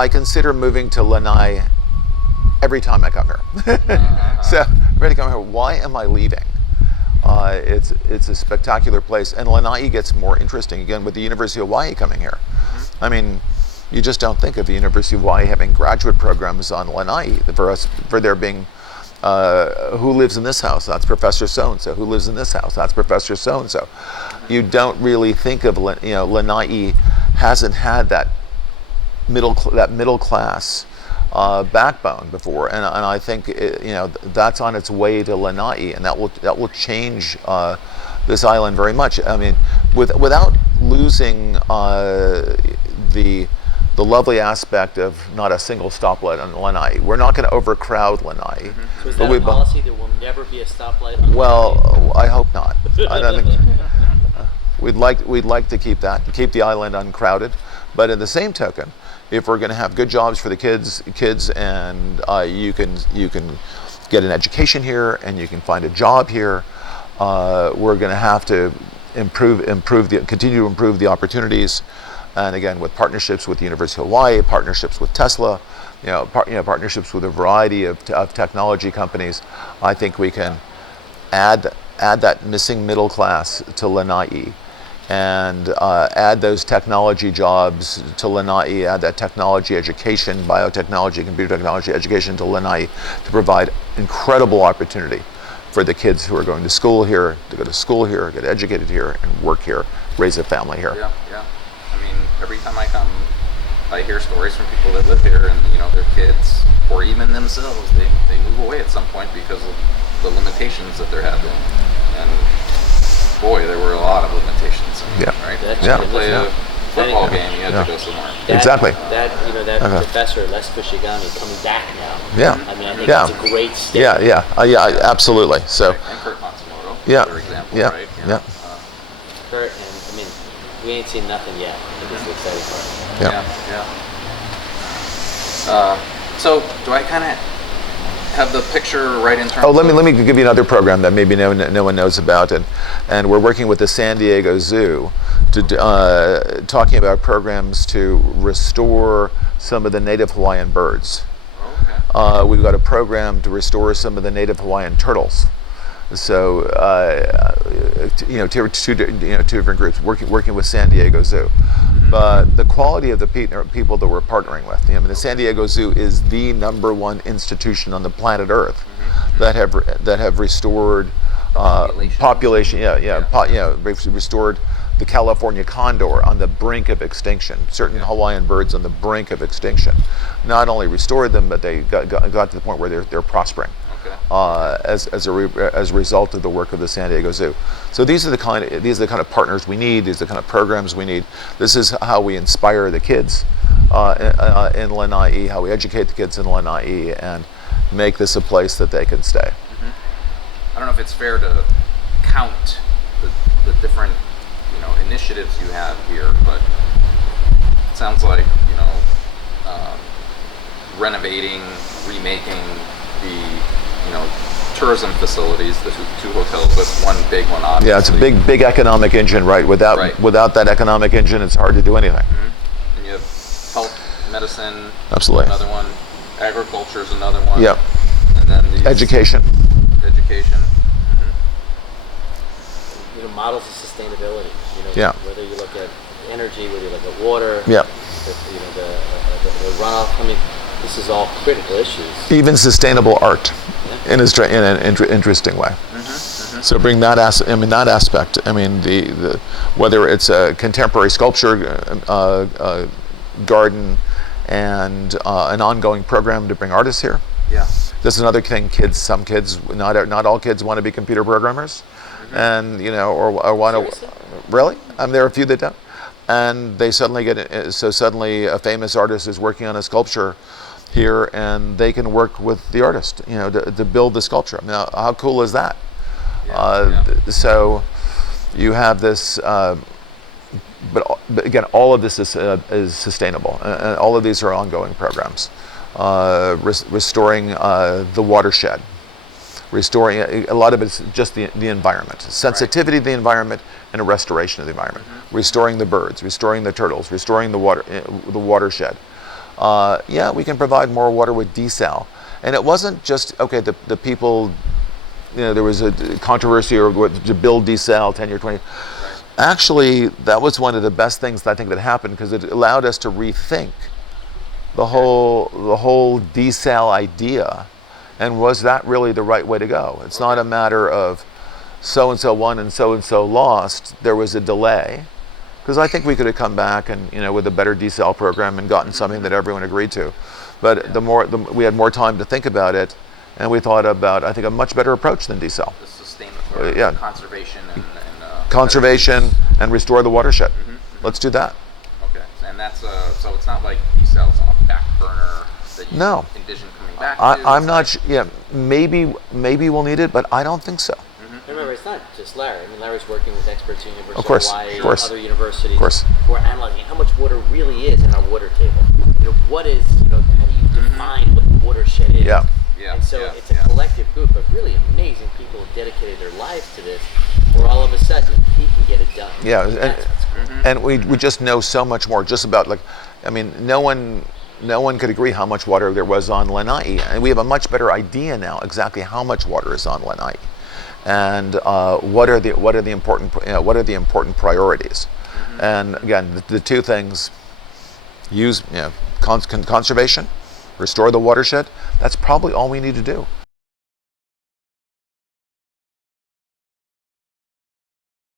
I consider moving to Lanai every time I come here. So ready to come here. Why am I leaving? It's a spectacular place, and Lanai gets more interesting again with the University of Hawaii coming here. I mean, you just don't think of the University of Hawaii having graduate programs on Lanai. For there being who lives in this house? That's Professor so-and-so. Who lives in this house? That's Professor so-and-so. You don't really think of, Lanai hasn't had that middle class backbone before, and I think that's on its way to Lanai, and that will change this island very much. I mean, without losing the lovely aspect of not a single stoplight on Lanai. We're not going to overcrowd Lanai. So is that a policy? There will never be a stoplight on Well, I hope not. I don't think we'd like to keep the island uncrowded, but in the same token, if we're going to have good jobs for the kids, and you can get an education here and you can find a job here, we're going to have to continue to improve the opportunities. And again, with partnerships with the University of Hawaii, partnerships with Tesla, partnerships with a variety of technology companies, I think we can add that missing middle class to Lanai, and add those technology jobs to Lanai, add that technology education, biotechnology, computer technology education to Lanai, to provide incredible opportunity for the kids who are going to school here, to go to school here, get educated here, and work here, raise a family here. Yeah. I mean, every time I come, I hear stories from people that live here, and their kids, or even themselves, they move away at some point because of the limitations that they're having. And boy, there were a lot of limitations. Right? To play a football game, you had to go somewhere. Exactly. That professor Les Kushigami coming back now. Yeah. I mean, I think it's a great statement. Yeah, absolutely. So. Right. And Kurt Matsumoto, Yeah. another example, Yeah. right? Yeah. Kurt, and I mean, we ain't seen nothing yet. I think it's the exciting part. So do I kind of have the picture right in terms? Oh, let me give you another program that maybe no one knows about, and we're working with the San Diego Zoo to talking about programs to restore some of the native Hawaiian birds. Okay. We've got a program to restore some of the native Hawaiian turtles. So two different groups working with San Diego Zoo. But the quality of the people that we're partnering with, the San Diego Zoo is the #1 institution on the planet Earth that have restored population. Restored the California condor on the brink of extinction. Certain Hawaiian birds on the brink of extinction. Not only restored them, but they got to the point where they're prospering. As a result of the work of the San Diego Zoo. So these are the kind of partners we need. These are the kind of programs we need. This is how we inspire the kids in Lanai, how we educate the kids in Lanai, and make this a place that they can stay. I don't know if it's fair to count the different initiatives you have here, but it sounds like renovating, remaking the tourism facilities, the two hotels, but one big one, obviously. Yeah, it's a big economic engine, right? Without that economic engine, it's hard to do anything. And you have health, medicine. Absolutely. Another one. Agriculture is another one. Yeah. And then education. Models of sustainability. Whether you look at energy, whether you look at water. Yeah. The runoff. I mean, this is all critical issues. Even sustainable art, in an interesting way. So bring that aspect. I mean, the whether it's a contemporary sculpture garden and an ongoing program to bring artists here. Yeah. This is another thing. Some kids, not all kids want to be computer programmers, and or want to. Really, there are a few that don't. And they suddenly suddenly a famous artist is working on a sculpture here, and they can work with the artist, to build the sculpture. Now, how cool is that? So you have this, but again, all of this is sustainable, and all of these are ongoing programs. Restoring the watershed, restoring a lot of it's just the environment, sensitivity to the environment, and a restoration of the environment. Restoring the birds, restoring the turtles, restoring the watershed. yeah, we can provide more water with desal. And it wasn't just, okay, the people, there was a controversy to build desal 10 or 20. Actually, that was one of the best things I think that happened, because it allowed us to rethink the whole desal idea. And was that really the right way to go? It's not a matter of so-and-so won and so-and-so lost. There was a delay. Because I think we could have come back and, with a better desal program and gotten something that everyone agreed to. But we had more time to think about it, and we thought about, I think, a much better approach than desal. The sustainable conservation conservation and restore the watershed. Let's do that. Okay, and that's so it's not like desal's on a back burner that you envision coming back to. I'm not. Maybe we'll need it, but I don't think so. Remember, it's not just Larry. I mean, Larry's working with experts at University of course, and other universities of who are analyzing how much water really is in our water table. What is, how do you define what the watershed is? Yeah. And so it's a collective group of really amazing people who dedicated their lives to this, where all of a sudden he can get it done. Yeah, and we just know so much more just about, no one could agree how much water there was on Lanai. And we have a much better idea now exactly how much water is on Lanai. And what are the important priorities? And again, the two things: use conservation, restore the watershed. That's probably all we need to do.